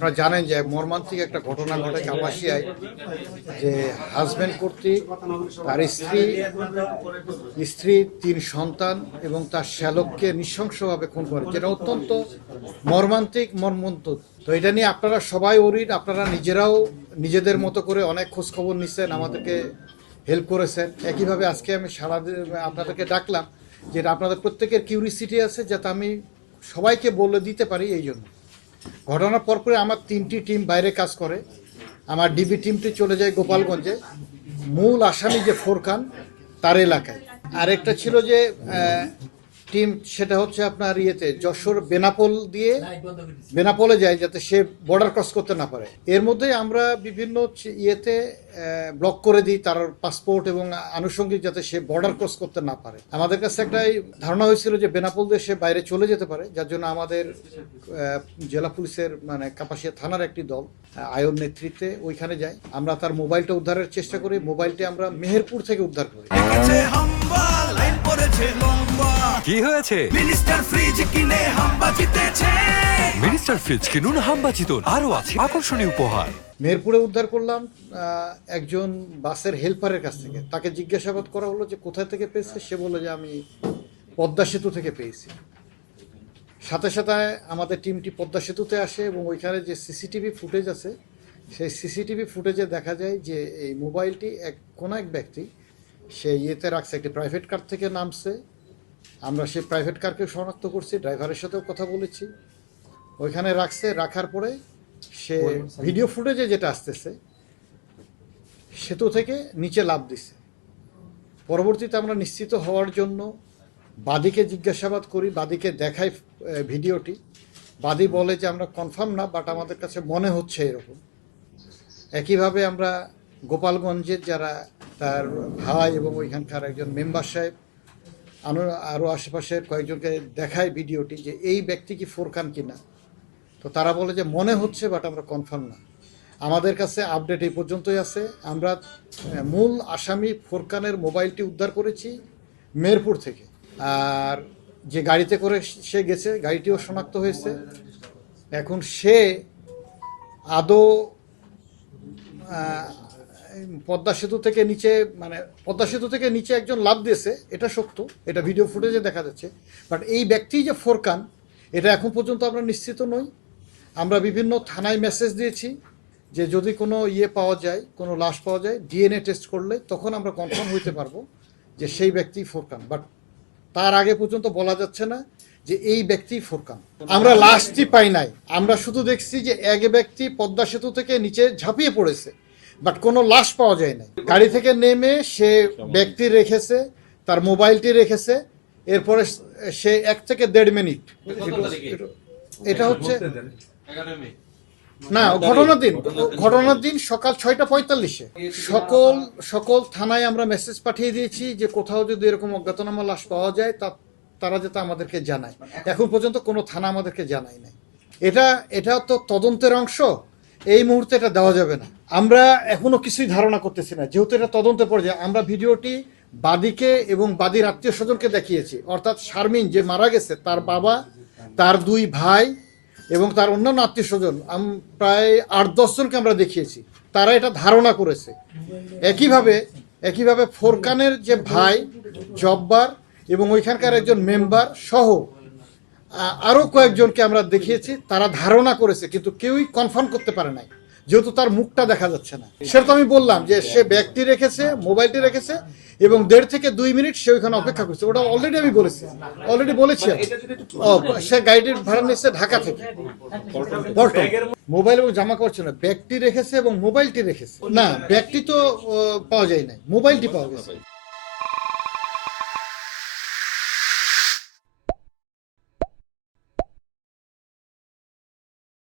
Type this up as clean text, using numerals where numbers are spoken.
আপনারা জানেন যে মর্মান্তিক একটা ঘটনা ঘটে কাপাসিয়ায়, যে হাজব্যান্ড কর্তৃক তার স্ত্রী 3 সন্তান এবং তার শ্যালককে নৃশংসভাবে খুন করে, যেটা অত্যন্ত মর্মান্তিক মর্মন্তুদ। তো এটা নিয়ে আপনারা সবাই অরিড, আপনারা নিজেরাও নিজেদের মতো করে অনেক খোঁজখবর নিচ্ছেন, আমাদেরকে হেল্প করেছেন। একইভাবে আজকে আমি আপনাদেরকে ডাকলাম যেটা আপনাদের প্রত্যেকের কিউরিসিটি আছে, যাতে আমি সবাইকে বলে দিতে পারি। এই জন্য ঘটনার পরপরে আমার 3টি টিম বাইরে কাজ করে। আমার ডিবি টিমটি চলে যায় গোপালগঞ্জে, মূল আসামি যে ফোরকান তার এলাকায়। আরেকটা ছিল যে টিম, সেটা হচ্ছে আপনার যশোর বেনাপোলে যায়, যাতে সে বর্ডার ক্রস করতে না পারে। এর মধ্যে আমরা বিভিন্ন ব্লক করে দিই তার পাসপোর্ট এবং আনুষঙ্গিক, যাতে সে বর্ডার ক্রস করতে না পারে। আমাদের কাছে একটাই ধারণা হয়েছিল যে বেনাপোল দিয়ে সে বাইরে চলে যেতে পারে, যার জন্য আমাদের জেলা পুলিশের কাপাসিয়া থানার একটি দল আয়ন নেতৃত্বে ওইখানে যায়। আমরা তার মোবাইলটা উদ্ধারের চেষ্টা করি। মোবাইলটি আমরা মেহেরপুর থেকে উদ্ধার করি। কি হয়েছে? মিনিস্টার ফ্রিজ কিনে হাম্বা জিতেছে। মিনিস্টার ফ্রিজ কিনুন, হাম্বা জিতুন। আরো আছে আকর্ষণীয় উপহার। মেহেরপুরে উদ্ধার করলাম একজন বাসের হেল্পারের কাছ থেকে। তাকে জিজ্ঞাসাবাদ করা হলো যে কোথায় থেকে পেয়েছে। সে বলল যে আমি পদ্মা সেতু থেকে পেয়েছি। সাথে সাথে আমাদের টিমটি পদ্মা সেতুতে আসে এবং ওইখানে যে সিসিটিভি ফুটেজ আছে, সেই সিসিটিভি ফুটেজে দেখা যায় যে এই মোবাইলটি কোনো এক ব্যক্তি সে রাখছে, একটি প্রাইভেট কার থেকে নামছে। আমরা সেই প্রাইভেট কারকে শনাক্ত করছি, ড্রাইভারের সাথেও কথা বলেছি। ওইখানে রাখার পরে সে ভিডিও ফুটেজে যেটা আসতেছে, সেতু থেকে নিচে লাফ দিছে। পরবর্তীতে আমরা নিশ্চিত হওয়ার জন্য বাদীকে জিজ্ঞাসাবাদ করি, বাদীকে দেখাই ভিডিওটি। বাদী বলে যে আমরা কনফার্ম না, বাট আমাদের কাছে মনে হচ্ছে এরকম। একইভাবে আমরা গোপালগঞ্জের যারা তার ভাই এবং ওইখানকার একজন মেম্বার সাহেব, আরও আশেপাশের কয়েকজনকে দেখায় ভিডিওটি, যে এই ব্যক্তি কি ফোরকান কিনা। তো তারা বলে যে মনে হচ্ছে, বাট আমরা কনফার্ম না। আমাদের কাছে আপডেট এই পর্যন্তই আছে। আমরা মূল আসামি ফোরকানের মোবাইলটি উদ্ধার করেছি মেহেরপুর থেকে। আর যে গাড়িতে করে সে গেছে, গাড়িটিও শনাক্ত হয়েছে। এখন সে আদৌ পদ্মা সেতু থেকে নিচে একজন লাফ দিয়েছে, এটা সত্য, এটা ভিডিও ফুটেজে দেখা যাচ্ছে। বাট এই ব্যক্তি যে ফোরকান, এটা এখন পর্যন্ত আমরা নিশ্চিত নই। আমরা বিভিন্ন থানায় মেসেজ দিয়েছি যে যদি কোনো পাওয়া যায়, কোনো লাশ পাওয়া যায়, ডিএনএ টেস্ট করলে তখন আমরা কনফার্ম হইতে পারবো যে সেই ব্যক্তি ফোরকান। বাট তার আগে পর্যন্ত বলা যাচ্ছে না যে এই ব্যক্তি ফোরকান। আমরা লাশটি পাই নাই, আমরা শুধু দেখছি যে এক ব্যক্তি পদ্মা সেতু থেকে নিচে ঝাঁপিয়ে পড়েছে, বাট কোনো লাশ পাওয়া যায় নাই। গাড়ি থেকে নেমে সে ব্যক্তি রেখেছে, তার মোবাইলটি রেখেছে। এরপরে সে 1 থেকে 1.5 মিনিট, এটা হচ্ছে না ঘটনার দিন সকাল 6:45-এ সকল থানায় আমরা মেসেজ পাঠিয়ে দিয়েছি যে কোথাও যদি এরকম অজ্ঞাতনামা লাশ পাওয়া যায় তারা যাতে আমাদেরকে জানায়। এখন পর্যন্ত কোনো থানা আমাদেরকে জানায় নাই। এটা তো তদন্তের অংশ, এই মুহূর্তে এটা দেওয়া যাবে না। আমরা এখনো কিছুই ধারণা করতেছি না, যেহেতু এটা তদন্তের পর্যায়ে। আমরা ভিডিওটি বাদীকে এবং বাদীর আত্মীয় স্বজনকে দেখিয়েছি, অর্থাৎ শারমিন যে মারা গেছে, তার বাবা, তার 2 ভাই এবং তার অন্যান্য আত্মীয় স্বজন, প্রায় 8-10 জনকে আমরা দেখিয়েছি। তারা এটা ধারণা করেছে। একইভাবে ফোরকানের যে ভাই জব্বার এবং ওইখানকার একজন মেম্বার সহ আরও কয়েকজনকে আমরা দেখিয়েছি। তারা ধারণা করেছে, কিন্তু কেউই কনফার্ম করতে পারে নাই, যেহেতু তার মুখটা দেখা যাচ্ছে না। সেটা তো আমি বললাম যে সে ব্যক্তি রেখেছে, মোবাইলটি রেখেছে এবং 1.5 থেকে 2 মিনিট সে ওইখানে অপেক্ষা করছে। ওটা অলরেডি বলেছি। সে গাড়ির ভাড়া নিচ্ছে ঢাকা থেকে পল্টন। মোবাইল এবং জামা কাপড় না, ব্যক্তি রেখেছে এবং মোবাইলটি রেখেছে। না, ব্যক্তি তো পাওয়া যায় নাই, মোবাইলটি পাওয়া গেছে।